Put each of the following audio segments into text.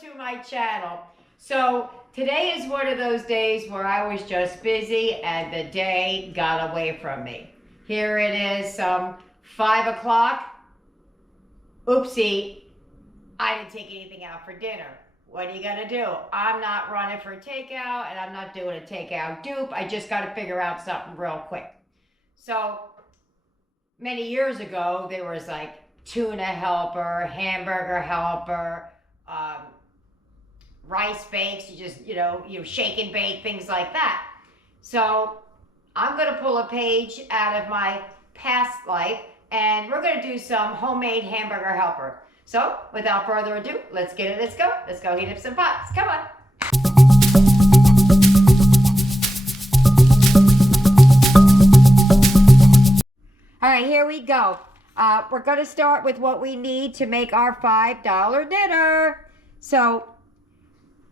to my channel. So today is one of those days where I was just busy and the day got away from me. Here it is, 5 o'clock. Oopsie, I didn't take anything out for dinner. What are you gonna do? I'm not running for takeout and I'm not doing a takeout dupe. I just gotta figure out something real quick. So many years ago, there was like tuna helper, hamburger helper, rice bakes, you just, you shake and bake, things like that. So I'm gonna pull a page out of my past life and we're gonna do some homemade hamburger helper. So without further ado, let's get it, let's go. Let's go heat up some pots, come on. All right, here we go. We're gonna start with what we need to make our $5 dinner. So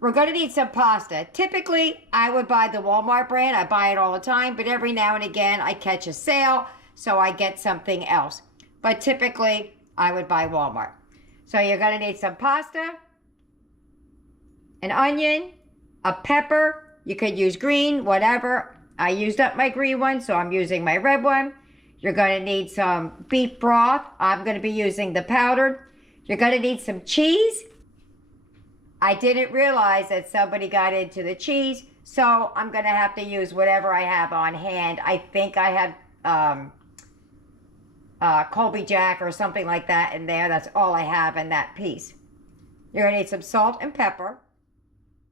we're gonna need some pasta. Typically, I would buy the Walmart brand. I buy it all the time, but every now and again, I catch a sale, so I get something else. But typically, I would buy Walmart. So you're gonna need some pasta, an onion, a pepper. You could use green, whatever. I used up my green one, so I'm using my red one. You're gonna need some beef broth. I'm gonna be using the powdered. You're gonna need some cheese. I didn't realize that somebody got into the cheese, so I'm gonna have to use whatever I have on hand. I think I have Colby Jack or something like that in there. That's all I have in that piece. You're gonna need some salt and pepper.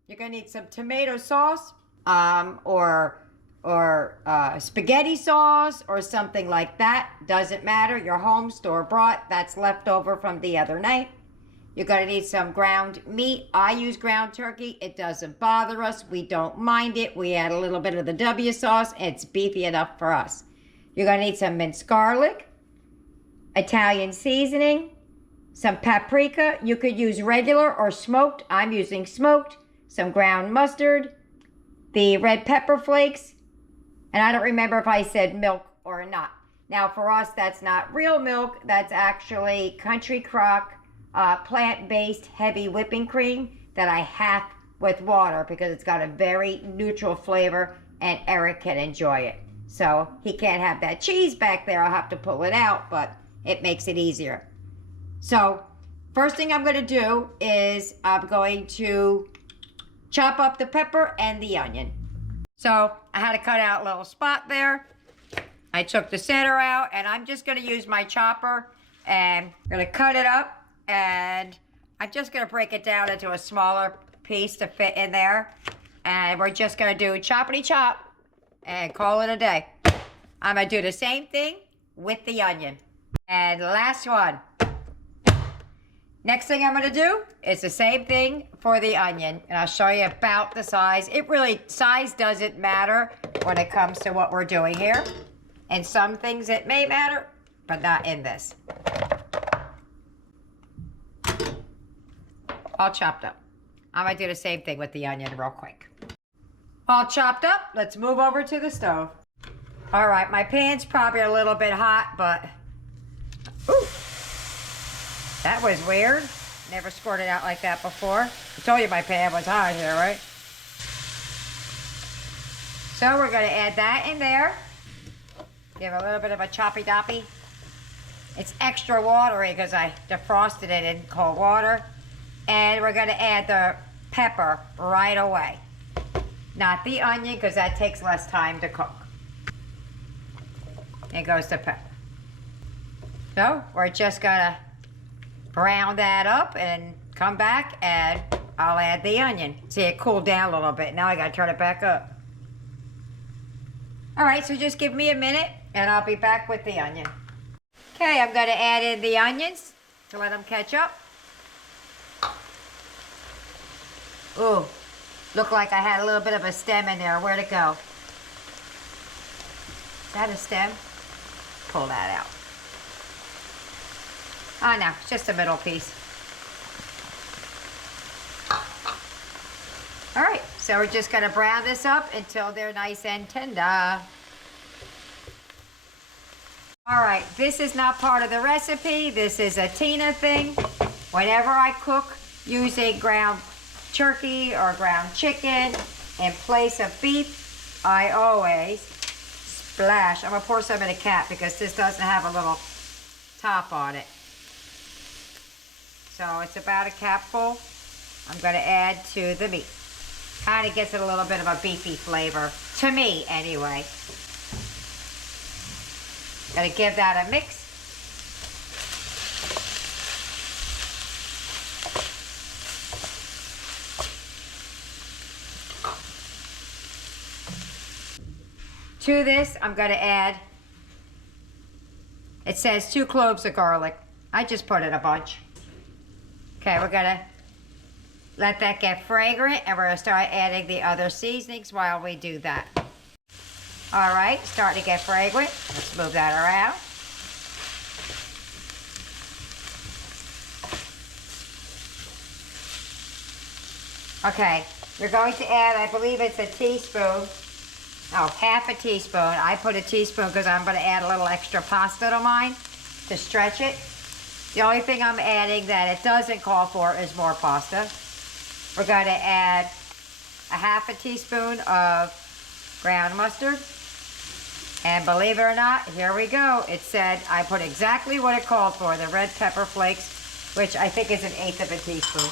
You're gonna need some tomato sauce or spaghetti sauce or something like that. Doesn't matter. Your home store bought. That's left over from the other night. You're gonna need some ground meat. I use ground turkey. It doesn't bother us. We don't mind it. We add a little bit of the W sauce. It's beefy enough for us. You're gonna need some minced garlic, Italian seasoning, some paprika. You could use regular or smoked. I'm using smoked. Some ground mustard, the red pepper flakes, and I don't remember if I said milk or not. Now for us, that's not real milk. That's actually Country Crock plant-based heavy whipping cream that I have with water because it's got a very neutral flavor and Eric can enjoy it. So he can't have that cheese back there. I'll have to pull it out, but it makes it easier. So first thing I'm gonna do is I'm going to chop up the pepper and the onion. So I had to cut out a little spot there. I took the center out and I'm just gonna use my chopper and I'm gonna cut it up and I'm just gonna break it down into a smaller piece to fit in there. And we're just gonna do choppity chop and call it a day. I'm gonna do the same thing with the onion. And last one. Next thing I'm gonna do is the same thing for the onion. And I'll show you about the size. Size doesn't matter when it comes to what we're doing here. And some things it may matter, but not in this. All chopped up. I'm gonna do the same thing with the onion real quick. All chopped up, let's move over to the stove. All right, my pan's probably a little bit hot, but, ooh, that was weird. Never squirted out like that before. I told you my pan was hot here, right? So we're gonna add that in there. Give a little bit of a choppy-doppy. It's extra watery because I defrosted it in cold water. And we're gonna add the pepper right away. Not the onion because that takes less time to cook. It goes the pepper. So we're just gonna brown that up and come back and I'll add the onion. See, it cooled down a little bit. Now I gotta turn it back up. All right, so just give me a minute and I'll be back with the onion. Okay, I'm gonna add in the onions to let them catch up. Ooh, looked like I had a little bit of a stem in there. Where'd it go? Is that a stem? Pull that out. Oh no, it's just a middle piece. All right, so we're just gonna brown this up until they're nice and tender. All right, this is not part of the recipe. This is a Tina thing. Whenever I cook, using ground turkey or ground chicken in place of beef, I always splash. I'm gonna pour some in a cap because this doesn't have a little top on it. So it's about a cap full. I'm gonna add to the meat. Kind of gets it a little bit of a beefy flavor, to me anyway. Gonna give that a mix. To this, I'm gonna add, it says 2 cloves of garlic. I just put in a bunch. Okay, we're gonna let that get fragrant, and we're gonna start adding the other seasonings while we do that. All right, starting to get fragrant. Let's move that around. Okay, you're going to add, I believe it's a teaspoon. Oh, half a teaspoon. I put a teaspoon because I'm going to add a little extra pasta to mine to stretch it. The only thing I'm adding that it doesn't call for is more pasta. We're going to add a half a teaspoon of ground mustard. And believe it or not, here we go. It said I put exactly what it called for, the red pepper flakes, which I think is 1/8 of a teaspoon.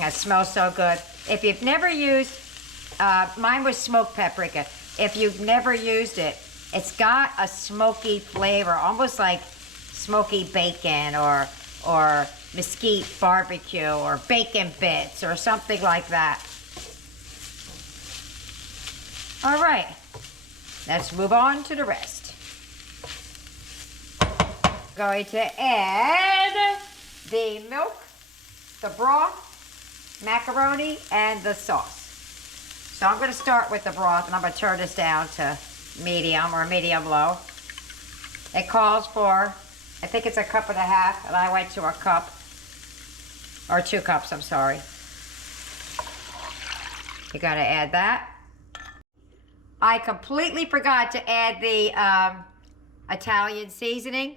That smells so good. If you've never used, mine was smoked paprika. If you've never used it, it's got a smoky flavor, almost like smoky bacon or mesquite barbecue or bacon bits or something like that. All right, let's move on to the rest. Going to add the milk, the broth, macaroni, and the sauce. So I'm going to start with the broth, and I'm going to turn this down to medium or medium low. It calls for, I think it's 1.5 cups, and I went to a cup, or 2 cups, I'm sorry. You got to add that. I completely forgot to add the Italian seasoning,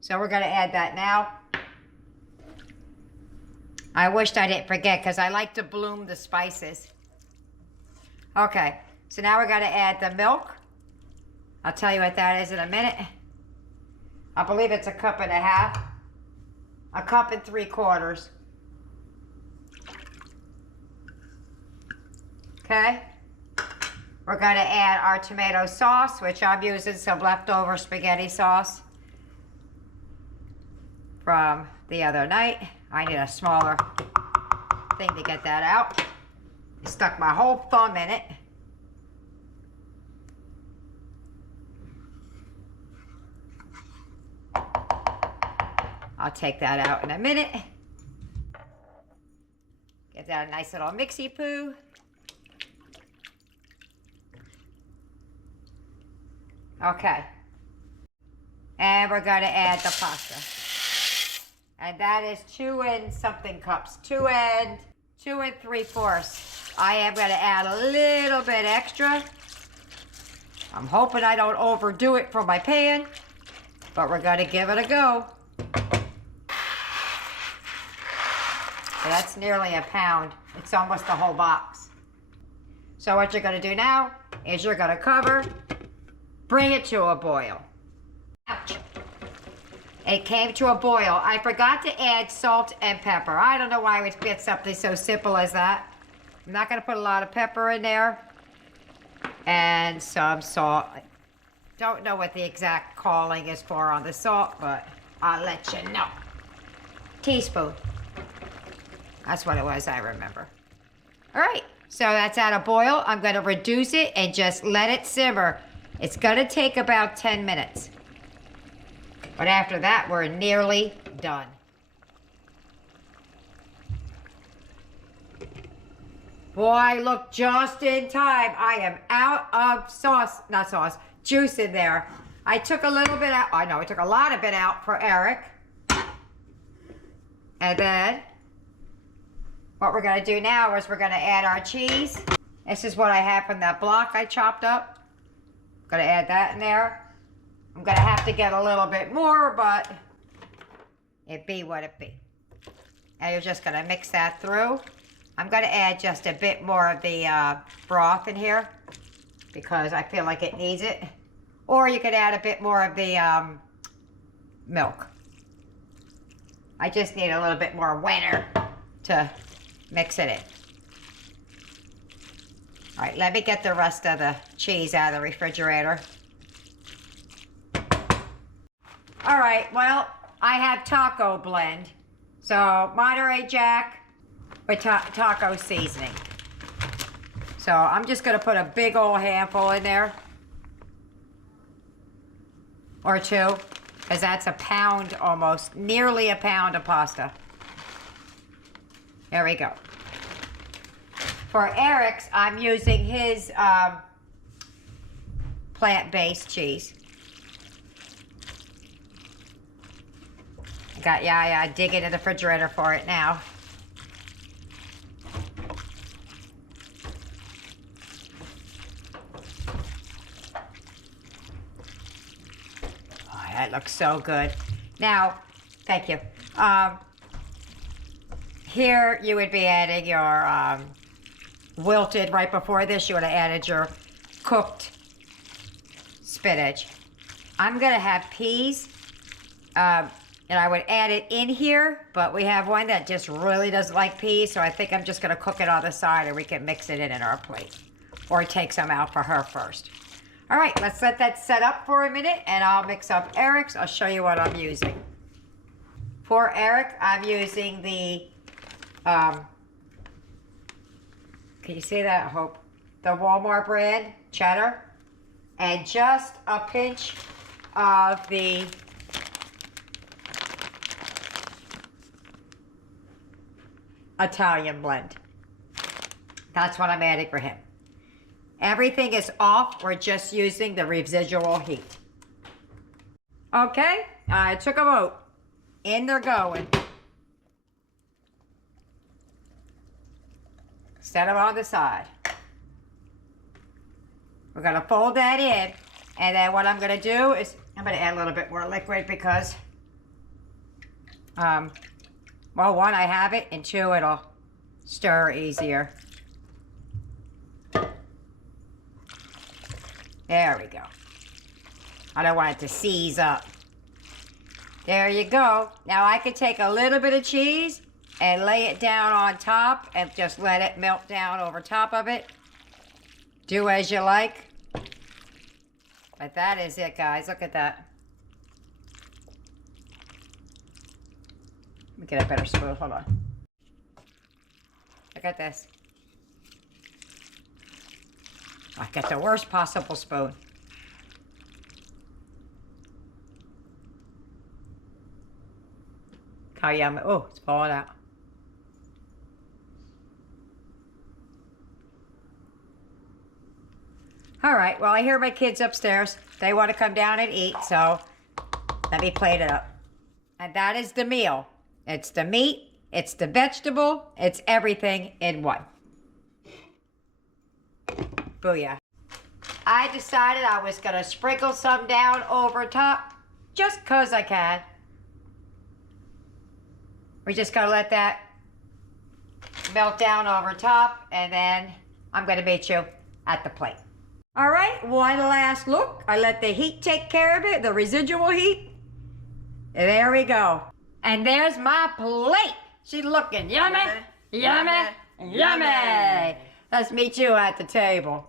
so we're going to add that now. I wished I didn't forget because I like to bloom the spices. Okay, so now we're going to add the milk. I'll tell you what that is in a minute. I believe it's 1.5 cups. 1 3/4 cups. Okay. We're going to add our tomato sauce, which I'm using some leftover spaghetti sauce from the other night. I need a smaller thing to get that out. I stuck my whole thumb in it. I'll take that out in a minute. Get that a nice little mixy poo. Okay. And we're going to add the pasta. And that is 2 and something cups. 2 and 3/4. I am going to add a little bit extra. I'm hoping I don't overdo it for my pan, but we're going to give it a go. So that's nearly a pound. It's almost the whole box. So what you're going to do now is you're going to cover, bring it to a boil. Ouch. It came to a boil. I forgot to add salt and pepper. I don't know why I would get something so simple as that. I'm not going to put a lot of pepper in there. And some salt. I don't know what the exact calling is for on the salt, but I'll let you know. Teaspoon. That's what it was, I remember. All right, so that's at a boil. I'm going to reduce it and just let it simmer. It's going to take about 10 minutes. But after that, we're nearly done. Boy, look, just in time. I am out of juice in there. I took a little bit out. I know, I took a lot of it out for Eric. And then, what we're going to do now is we're going to add our cheese. This is what I have from that block I chopped up. Gonna add that in there. I'm gonna have to get a little bit more, but it be what it be. And you're just gonna mix that through. I'm gonna add just a bit more of the broth in here because I feel like it needs it. Or you could add a bit more of the milk. I just need a little bit more winter to mix it in. All right, let me get the rest of the cheese out of the refrigerator. All right, well, I have taco blend. So Monterey Jack with taco seasoning. So I'm just gonna put a big old handful in there. Or two, because that's a pound almost, nearly a pound of pasta. There we go. For Eric's, I'm using his plant-based cheese. I dig into the refrigerator for it now. Oh, that looks so good. Now, thank you. Here you would be adding your wilted, right before this you would have added your cooked spinach. I'm gonna have peas, and I would add it in here, but we have one that just really doesn't like peas, so I think I'm just gonna cook it on the side and we can mix it in our plate. Or take some out for her first. All right, let's let that set up for a minute and I'll mix up Eric's. I'll show you what I'm using. For Eric, I'm using the, can you see that, I hope? The Walmart brand cheddar, and just a pinch of the Italian blend. That's what I'm adding for him. Everything is off. We're just using the residual heat. Okay, I took a vote. In they're going. Set them on the side. We're gonna fold that in, and then what I'm gonna do is I'm gonna add a little bit more liquid because, well, one, I have it, and two, it'll stir easier. There we go. I don't want it to seize up. There you go. Now I could take a little bit of cheese and lay it down on top and just let it melt down over top of it. Do as you like. But that is it, guys. Look at that. Let me get a better spoon. Hold on. Look at this. I got the worst possible spoon. How yummy. Oh, it's falling out. All right, well, I hear my kids upstairs. They want to come down and eat, so let me plate it up. And that is the meal. It's the meat, it's the vegetable, it's everything in one. Booyah. I decided I was going to sprinkle some down over top just because I can. We're just going to let that melt down over top, and then I'm going to meet you at the plate. All right, one last look. I let the heat take care of it, the residual heat. There we go. And there's my plate. She's looking yummy, yummy, yummy. Let's meet you at the table.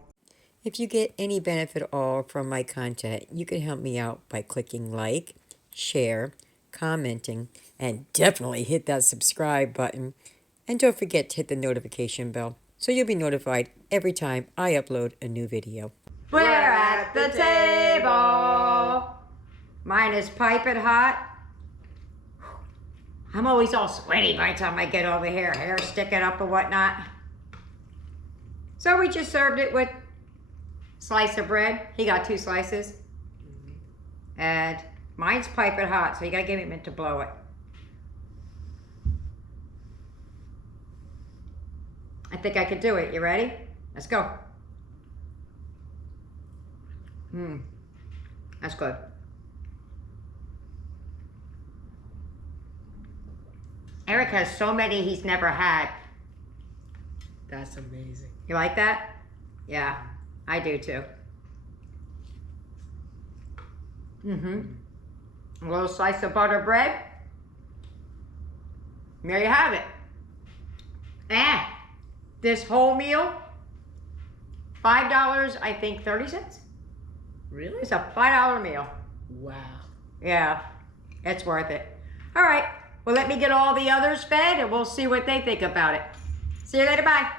If you get any benefit at all from my content, you can help me out by clicking like, share, commenting, and definitely hit that subscribe button. And don't forget to hit the notification bell so you'll be notified every time I upload a new video. We're at the table. Mine is piping hot. I'm always all sweaty by the time I get over here, hair sticking up and whatnot. So we just served it with slice of bread. He got 2 slices. And mine's piping hot, so you gotta give me a minute to blow it. I think I could do it. You ready? Let's go. That's good. Eric has so many he's never had. That's amazing. You like that? Yeah, I do too. A little slice of butter bread. There you have it. And this whole meal, $5, I think 30 cents. Really? It's a $5 meal. Wow. Yeah, it's worth it. All right, well, let me get all the others fed and we'll see what they think about it. See you later, bye.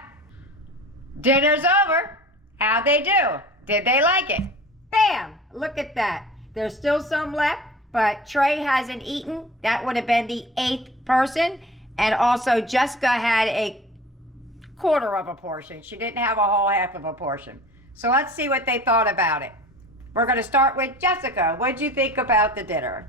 Dinner's over. How'd they do? Did they like it? Bam, look at that. There's still some left, but Trey hasn't eaten. That would have been the 8th person. And also Jessica had a quarter of a portion. She didn't have a whole half of a portion. So let's see what they thought about it. We're going to start with Jessica. What'd you think about the dinner?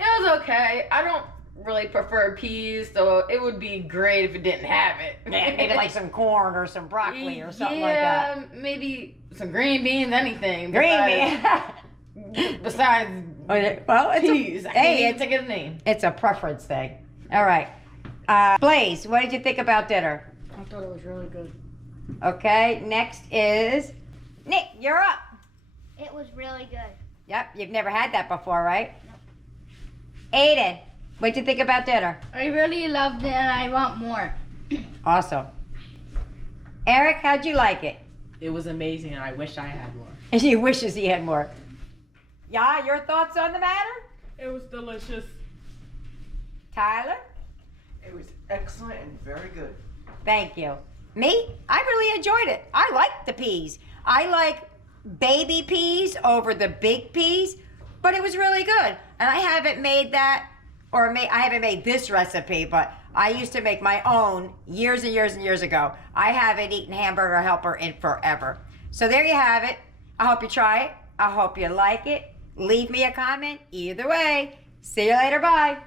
It was okay. I don't really prefer peas, so it would be great if it didn't have it. Yeah, maybe like some corn or some broccoli or something like that. Yeah, maybe some green beans, anything. Green beans. Besides Well, it's peas. I can't even think of the name. it's a preference thing. All right. Blaze, what did you think about dinner? I thought it was really good. Okay, next is Nick, you're up. It was really good. Yep, you've never had that before, right? Aiden, what'd you think about dinner? I really loved it and I want more. Awesome. Eric, how'd you like it? It was amazing, and I wish I had more. And he wishes he had more. Yeah, your thoughts on the matter? It was delicious. Tyler? It was excellent and very good. Thank you. Me? I really enjoyed it. I like the peas. I like baby peas over the big peas, but it was really good. And I haven't made that, I haven't made this recipe, but I used to make my own years and years and years ago. I haven't eaten Hamburger Helper in forever. So there you have it. I hope you try it. I hope you like it. Leave me a comment. Either way. See you later. Bye.